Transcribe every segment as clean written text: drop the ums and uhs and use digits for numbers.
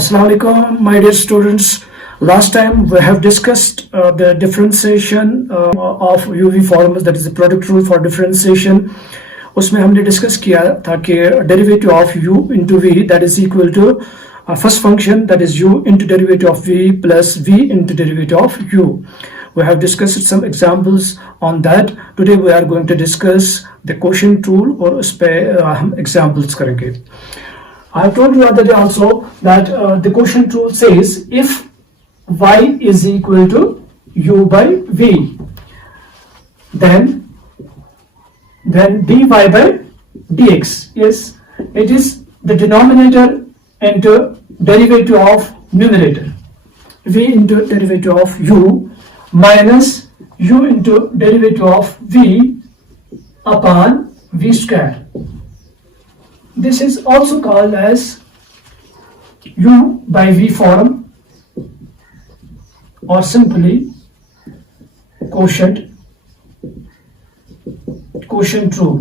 Assalamu alaikum, my dear students. Last time we have discussed the differentiation of UV formulas, that is the product rule for differentiation. उसमें हमने discuss किया था कि derivative of u into v that is equal to first function, that is u into derivative of v plus v into derivative of u. We have discussed some examples on that. Today we are going to discuss the quotient rule और उस पे हम examples करेंगे. I have told you other day also that the quotient rule says if y is equal to u by v, then dy by dx is the denominator into derivative of numerator, v into derivative of u minus u into derivative of v upon v square. This is also called as u by v form or simply quotient rule.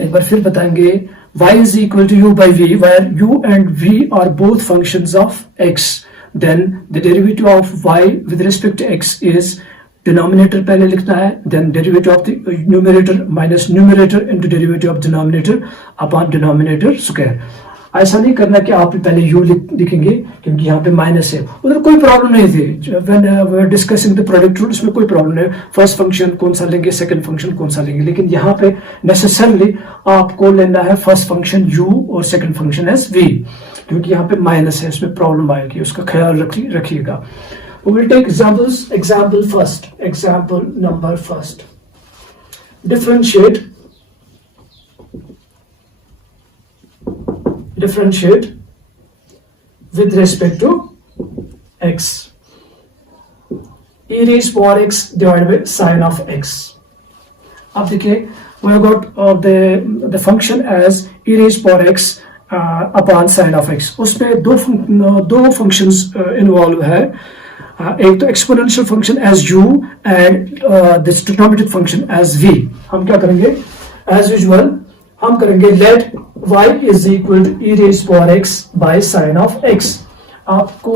एक बार फिर बताएंगे, y is equal to u by v, where u and v are both functions of x. Then the derivative of y with respect to x is denominator पहले लिखना है, then derivative of the numerator minus numerator into derivative of denominator upon denominator square. ऐसा नहीं करना कि आप पहले u लिखेंगे क्योंकि यहाँ पे माइनस है. उधर कोई प्रॉब्लम नहीं थी. When we are discussing the product rule, इसमें कोई प्रॉब्लम नहीं. फर्स्ट फंक्शन कौन सा लेंगे, सेकंड फंक्शन कौन सा लेंगे, लेकिन यहाँ पे नेसेसरली आपको लेना है फर्स्ट फंक्शन u और सेकंड फंक्शन एज v, क्योंकि यहाँ पे माइनस है, इसमें प्रॉब्लम आएगी, उसका ख्याल रखिएगा. We will take examples. Example number first. Differentiate with respect to x. E raised power x divided by sine of x. अब देखिए, we have got the function as e raised power x upon sine of x. उसमें दो functions involved है. एक तो exponential function as u and this trigonometric function as v. हम क्या करेंगे, एज यूजुअल हम करेंगे let y is equal to e raise power x by sine of x. आपको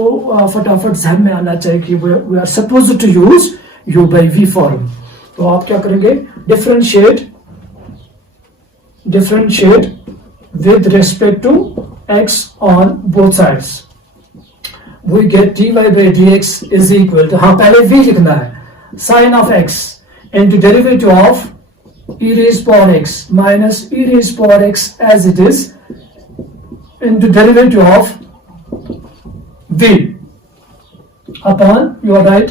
फटाफट ध्यान में आना चाहिए कि we are supposed to use u by v फॉर्म. तो आप क्या करेंगे, differentiate with respect to x on both sides. We get dy by dx is equal to, हाँ पहले v लिखना है, sin of x into derivative of e raised power x minus e raised power x as it is into derivative of v upon, you are right,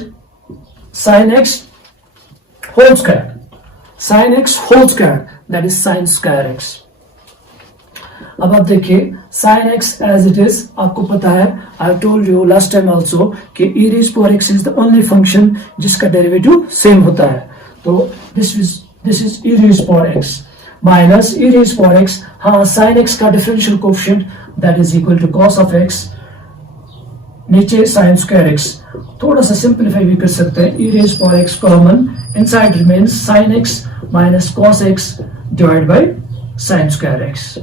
sin x whole square. Sin x whole square, that is sin square x. अब आप देखिए sin x as it is, आपको पता है, I told you last time also कि e raised power x is the only function जिसका derivative same होता है. तो this is e raised power x minus e raised power x. हाँ, sin x का differential coefficient that is equal to cos of x, नीचे sin square x. थोड़ा सा simplify भी कर सकते हैं, e raised power x common, inside remains sin x minus cos x divided by sin square x.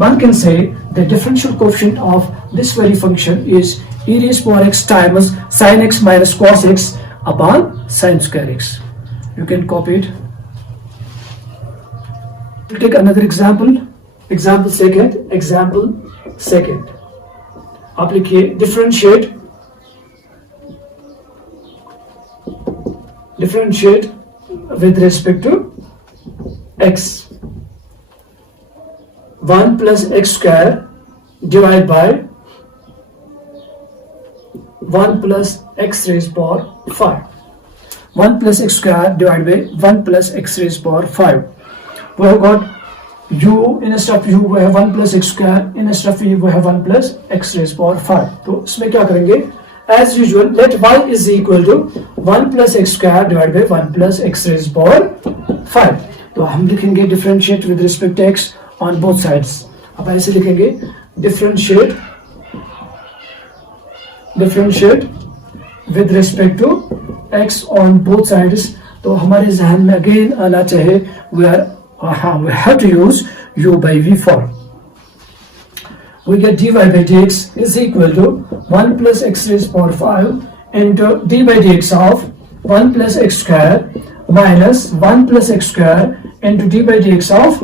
One can say the differential coefficient of this very function is e raised power x times sin x minus cos x upon sin square x. You can copy it. We'll take another example. Example second. आप लिखिए differentiate with respect to x. 1 plus x square divided by 1 plus x raised power 5. 1 plus x square divided by 1 plus x raised power 5. We have got u, instead of u we have 1 plus x square, instead of v we have 1 plus x raised power 5. तो इसमें क्या करेंगे, as usual let y is equal to 1 plus x square divided by 1 plus x raised power 5. तो हम लिखेंगे differentiate with respect to x on both sides. अब ऐसे लिखेंगे differentiate with respect to x on both sides. तो हमारे जहन में अगेन आना चाहिए we have to use u by v form. we get dy by dx is equal to 1 plus x raised to power 5 into d by dx of 1 plus x square minus 1 plus x square into d by dx of,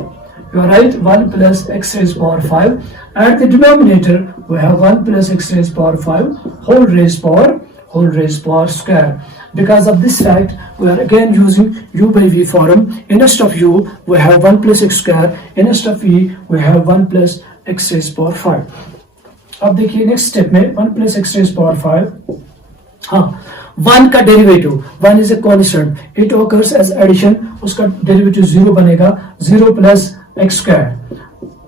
you are right, 1 plus x raised to power 5. At the denominator we have 1 plus x raised to power 5 whole raised power square. Because of this fact, we are again using u by v form. Instead of u, we have 1 plus x square. Instead of v, we have 1 plus x raised to power 5. अब देखिए next step में 1 plus x raised to power 5. हाँ, 1 का derivative, 1 is a constant, it occurs as addition, उसका derivative 0 बनेगा, 0 plus x square.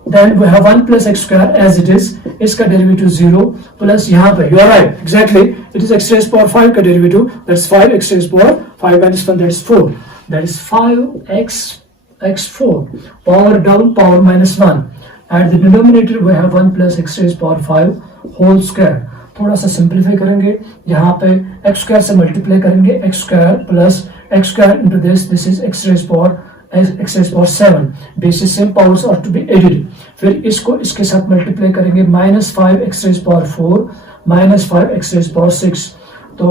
Then we have 1 plus x square as it is, इसका derivative 0 plus यहाँ पे, you are right, exactly, it is x raised to power 5 का derivative, that's 5 x raised to power 5 minus 1, that is 4, that is 5x4, power down, power minus 1. At the denominator we have 1 plus x raised to power 5 whole square. थोड़ा सा simplify करेंगे, यहाँ पे x square से multiply करेंगे, x square plus x square into this is x raised to power 7. Basis same powers are to be added. फिर इसको इसके साथ मल्टीप्लाई करेंगे, minus 5 x raised to power 4 minus 5 x raised to power 6. तो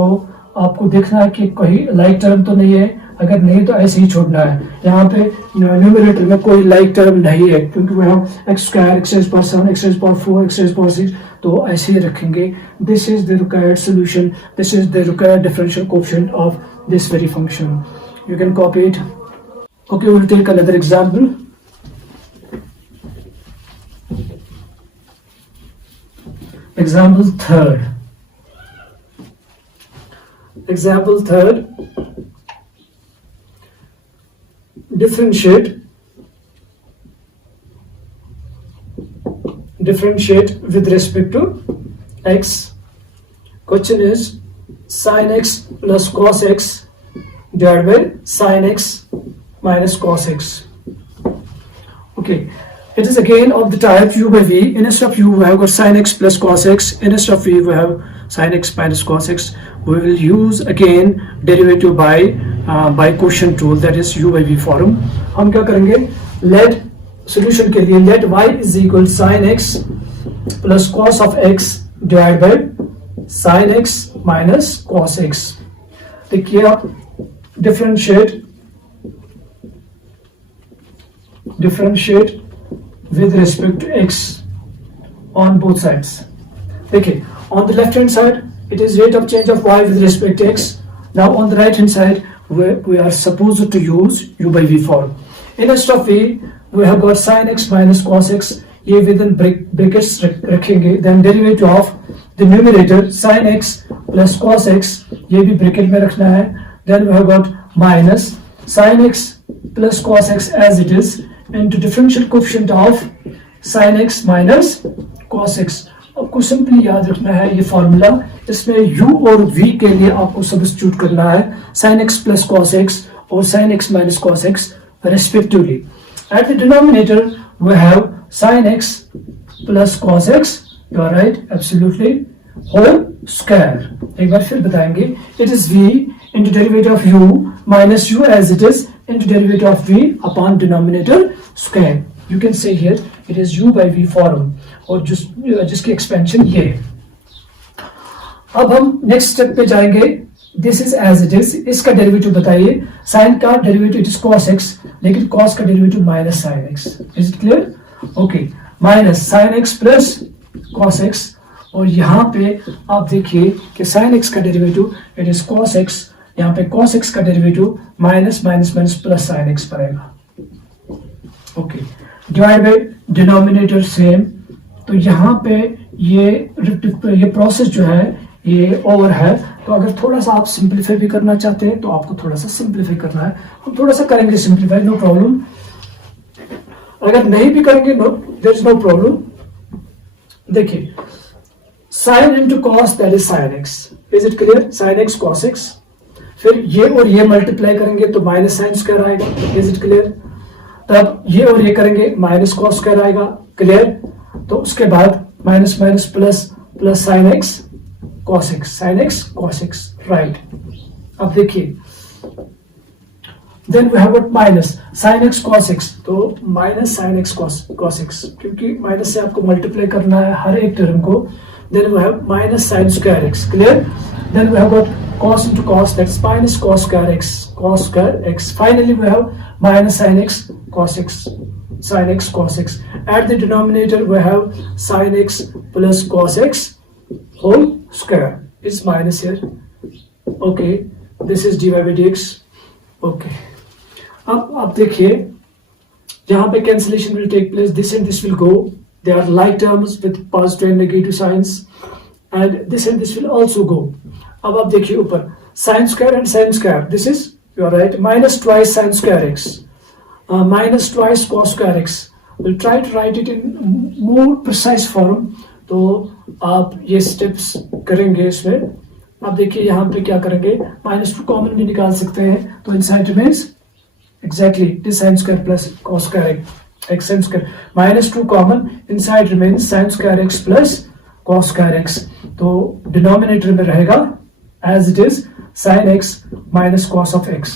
आपको देखना है कि कोई लाइक टर्म तो नहीं है, अगर नहीं तो ऐसे ही छोड़ना है. यहाँ पे न्यूमरेटर में कोई लाइक टर्म नहीं है क्योंकि वो हम x square x raised to power 7 x raised to power 4 x raised to power 6 तो ऐसे ही रखेंगे. This is the required solution, this is the required differential coefficient of this very function. You can copy it. Okay, we'll take another example. Example third. Differentiate with respect to x. Question is sin x plus cos x divided by sin x minus cos x. Okay, it is again of the type u by v. Instead of u we have got sin x plus cos x, instead of v we have sin x minus cos x. We will use again derivative by quotient rule, that is u by v form. हम क्या करेंगे, let solution के लिए let y is equal sin x plus cos of x divided by sin x minus cos x. देखिए आप differentiate with respect to x on both sides. देखिए, on the left hand side it is rate of change of y with respect to x. Now on the right hand side we are supposed to use u by v form. Instead of v we have got sin x minus cos x, ये within brackets रखेंगे. Then derivative of the numerator sin x plus cos x, ये भी bracket में रखना है. Then we have got minus sin x plus cos x as it is into differential coefficient of sin x minus cos x. आपको simply याद रखना है ये फॉर्मूला, इसमें u और v के लिए आपको सब्स्टिट्यूट करना है sin x plus cos x और sin x minus cos x respectively. At the denominator we have sin x plus cos x, you are right, absolutely, whole square. एक बार फिर बताएंगे, it is v into derivative of u minus u as it is into derivative of v upon denominator square. You can say here it is u by v form और जिसकी expansion ये है. अब हम next step पे जाएंगे. This is as it is, इसका derivative बताइए. साइन का derivative it is cos x, लेकिन cos का derivative minus sin x. Is it clear? Okay, minus sin x plus cos x, और यहाँ पे आप देखिए कि sin x का derivative it is cos x, यहाँ पे cos x का derivative minus minus minus plus sin x पड़ेगा. Okay, divide by denominator same. तो यहाँ पे ये प्रोसेस जो है ये ओवर है. तो अगर थोड़ा सा आप सिंप्लीफाई भी करना चाहते हैं तो आपको थोड़ा सा सिंप्लीफाई करना है. हम थोड़ा सा करेंगे सिंप्लीफाई, नो प्रॉब्लम. अगर नहीं भी करेंगे no, there is no problem. देखिए, sine into cos that is sine x. Is it clear? Sine x cos x. फिर ये और ये मल्टीप्लाई करेंगे तो माइनस साइन स्क्वायर आएगा. Is it clear? तब ये और ये करेंगे माइनस कॉस स्क्वायर आएगा. क्लियर? तो उसके बाद minus minus plus plus sine x cos x, sine x cos x, right. अब देखिए then we have got minus sine x cos x, तो minus sine x cos x, क्योंकि minus से आपको मल्टीप्लाई करना है हर एक टर्म को. Then we have minus sine square x, clear. Then we have got cos into cos, that's minus cos square x. Finally we have minus sin x cos x, sin x cos x. At the denominator we have sin x plus cos x whole square. It's minus here. Okay, this is dy by dx. Okay, अब आप देखिए जहाँ पे cancellation will take place, this and this will go. They are like terms with positive and negative signs, and this will also go. अब आप देखिए ऊपर sine square and sine square, this is you are right minus twice sine square x minus twice cos square x. Will try to write it in more precise form. तो आप ये steps करेंगे इसमें. आप देखिए यहाँ पे क्या करेंगे, माइनस टू कॉमन भी निकाल सकते हैं, तो inside remains exactly this sine square plus cos square x sine square, minus two common, inside remains sign square x plus cos square x. तो डिनोमिनेटर में रहेगा as it is sin x minus cos of x.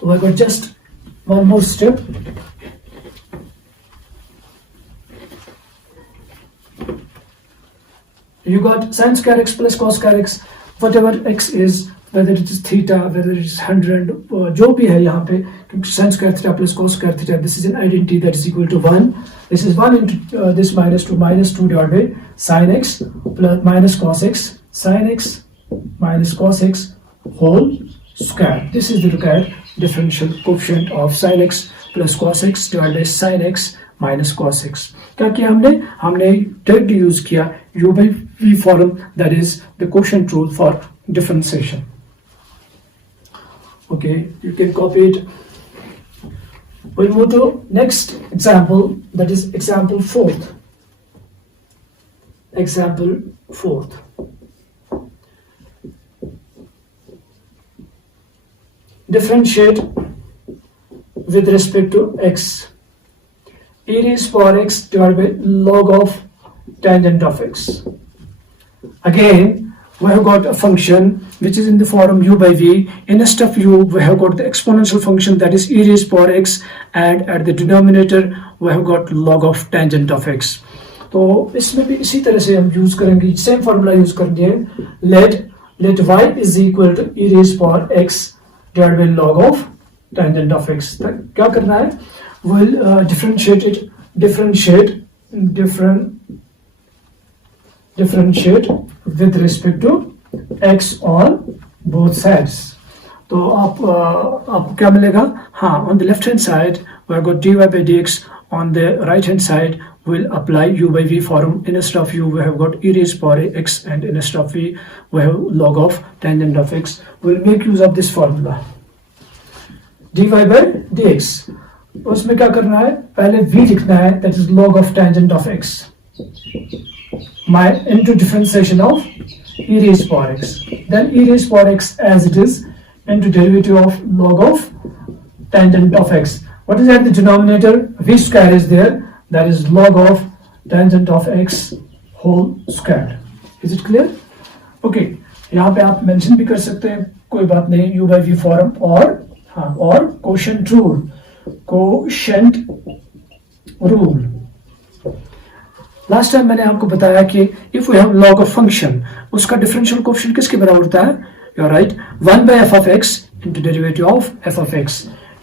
So I got just one more step. You got sin square x plus cos square x, whatever x is, whether it is theta, whether it is 100, जो भी है यहाँ पे, क्योंकि sin square theta plus cos square theta, this is an identity that is equal to 1. This is 1 into this minus 2 divided by sin x plus minus cos x, sin x minus cos x whole square. This is the required differential coefficient of sin x plus cos x divided by sin x minus cos x. क्या किया हमने directly use किया u by v form, that is the quotient rule for differentiation. Okay, you can copy it. We'll move to next example, that is example 4th. Example 4th. Differentiate with respect to x. E raised power x divided by log of tangent of x. Again, we have got a function which is in the form u by v. Instead of u, we have got the exponential function, that is e raised power x, and at the denominator we have got log of tangent of x. तो इसमें भी इसी तरह से हम use करेंगे, same formula use करेंगे. let y is equal to e raised power x divided by log of tangent of x. क्या करना है, we'll differentiate with respect to x on both sides. तो आपको क्या मिलेगा, हाँ, on the left hand side we have got dy by dx, on the right hand side we'll apply u by v form. Instead of u we have got e raised power x, and instead of v we have log of tangent of x. We'll make use of this formula dy by dx. उसमें क्या करना है, पहले v लिखना है, that is log of tangent of x into differentiation of e raised power x, then e raised power x as it is into derivative of log of tangent of x. What is at the denominator? V square is there, that is log of tangent of x whole square. Is it clear? Okay, यहाँ पे आप mention भी कर सकते हैं, कोई बात नहीं, u by v फॉर्म, और quotient rule. लास्ट टाइम मैंने आपको बताया कि if we have log of function, उसका डिफरेंशियल कोएफिशिएंट किसके बराबर होता है, you are right, 1 by f of x into derivative of f of x.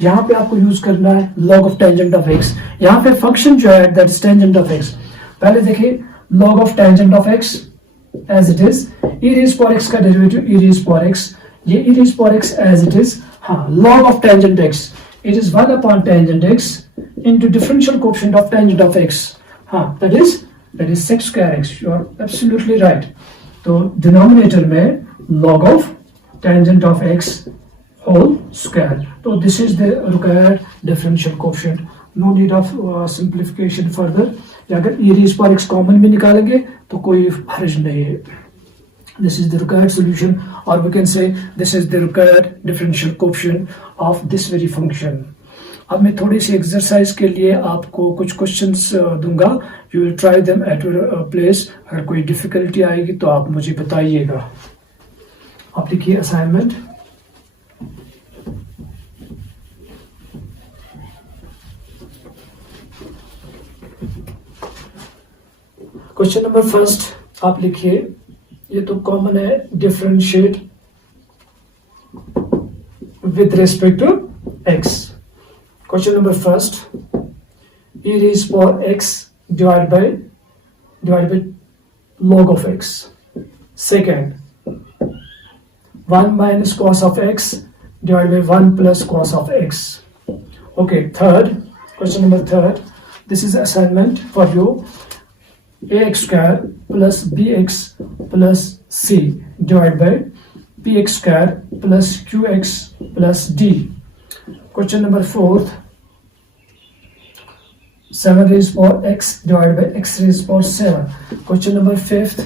यहाँ पे आपको यूज करना है log of tangent of x. यहाँ पे फंक्शन जो है that is tangent of x. पहले देखिए log of tangent of x as it is, e raised power x का derivative e raised power x, ये e raised power x as it is, हाँ, log of tangent x, it is 1 upon tangent x into differential coefficient of tangent of x, हाँ, that is sec square x. You are absolutely right. तो denominator में log of tangent of x whole square. So this is the required differential coefficient. No need of simplification further. अगर e raised power x common भी निकालेंगे तो कोई हर्ज नहीं है. This is the required solution, or we can say this is the required differential coefficient of this very function. अब मैं थोड़ी सी एक्सरसाइज के लिए आपको कुछ क्वेश्चंस दूंगा. You will try them at your place. अगर कोई डिफिकल्टी आएगी तो आप मुझे बताइएगा. आप लिखिए असाइनमेंट. क्वेश्चन नंबर फर्स्ट आप लिखिए, ये तो कॉमन है, differentiate with respect to x. Question number first, e raised power x divided by log of x. Second, 1 minus cos of x divided by 1 plus cos of x. Okay, third, question number third, this is assignment for you. Ax square plus bx plus c divided by px square plus qx plus d. Question number fourth, 7 raised power x divided by x raised power 7. Question number fifth,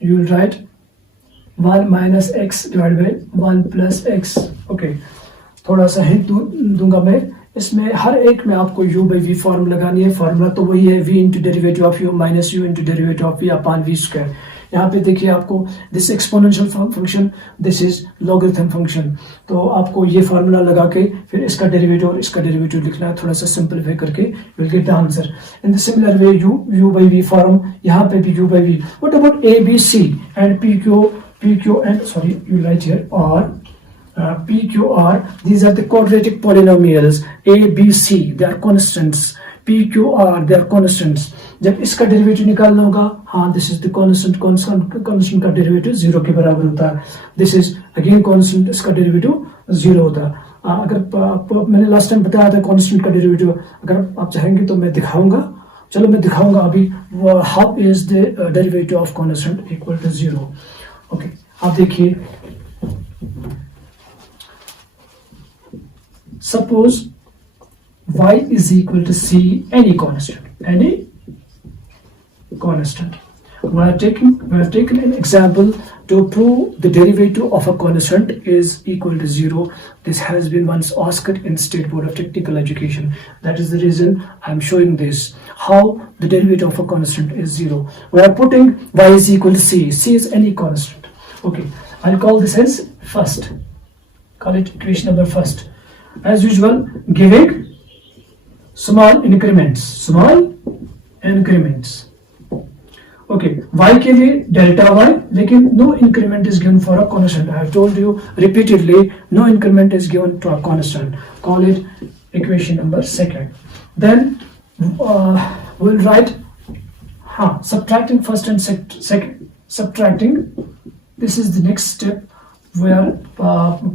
you will write 1 minus x divided by 1 plus x. Okay, थोड़ा सा hint दूंगा मैं, इसमें हर एक में आपको u by v formula लगानी है. फॉर्मूला तो वही है, v into derivative of u minus u into derivative of v upon v square. यहाँ पे देखिए आपको this exponential function, this is logarithm function, तो आपको ये फार्मूला लगा के फिर इसका डेरिवेटिव और इसका डेरिवेटिव लिखना है, थोड़ा सा सिंपलीफाई करके you will get the answer. In the similar way u by v form, यहाँ पे भी u by v. What about a b c and pq and sorry you write here or pqr, these are the quadratic polynomials. a b c they are constants, pqr they are constants. जब इसका derivative निकालना होगा, हाँ this is the constant का derivative 0 के बराबर होता है. दिस इज अगेन कांस्टेंट, इसका डेरिवेटिव 0 होता है. अगर मैंने लास्ट टाइम बताया था कांस्टेंट का डेरिवेटिव, अगर आप चाहेंगे तो मैं दिखाऊंगा. चलो मैं दिखाऊंगा अभी how is the derivative of constant equal to 0. Okay, आप देखिए, suppose y is equal to c, any constant. We have taken an example to prove the derivative of a constant is equal to 0. This has been once asked in State Board of Technical Education. That is the reason I am showing this, how the derivative of a constant is 0. We are putting y is equal to c. C is any constant. Okay, I'll call this as first. Call it equation number first. As usual, giving small increments. Okay, y के लिए delta y, लेकिन no increment is given for a constant. I have told you repeatedly, no increment is given to a constant. Call it equation number second. Then we'll write subtracting first and second. Subtracting, this is the next step we are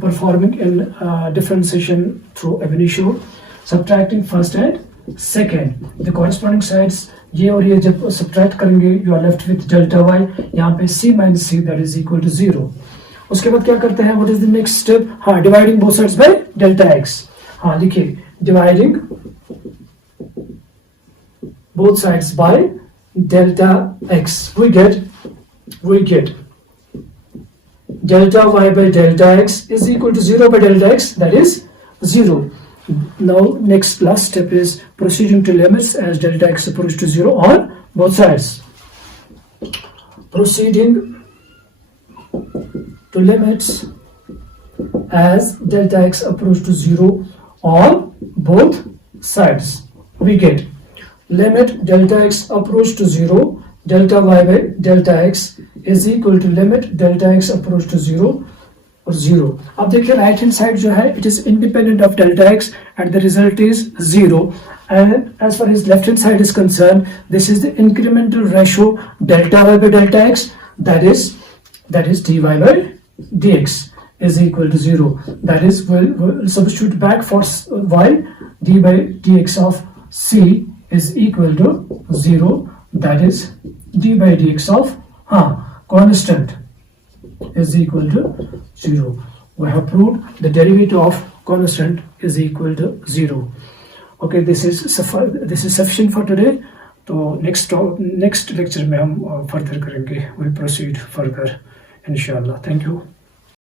performing in differentiation through ab initio. Subtracting first and second, the corresponding sides, ये और ये जब subtract करेंगे, you are left with delta y. यहाँ पे c minus c that is equal to 0. उसके बाद क्या करते हैं, what is the next step, dividing both sides by delta x. लिखिए, dividing both sides by delta x, we get delta y by delta x is equal to 0 by delta x, that is 0. Now next last step is proceeding to limits as delta x approaches to 0 on both sides. Proceeding to limits as delta x approaches to 0 on both sides, we get limit delta x approach to 0, delta y by delta x is equal to limit delta x approach to 0 और 0. अब देखिए right hand side जो है, it is independent of delta x and the result is 0. And as far as left hand side is concerned, this is the incremental ratio delta y by delta x, that is dy by dx is equal to 0. That is, we'll substitute back for y, d by dx of c is equal to 0. That is d by dx of constant is equal to 0. We have proved the derivative of constant is equal to 0. Okay, this is sufficient for today. तो next lecture में हम further करेंगे, we'll proceed further inshallah. Thank you.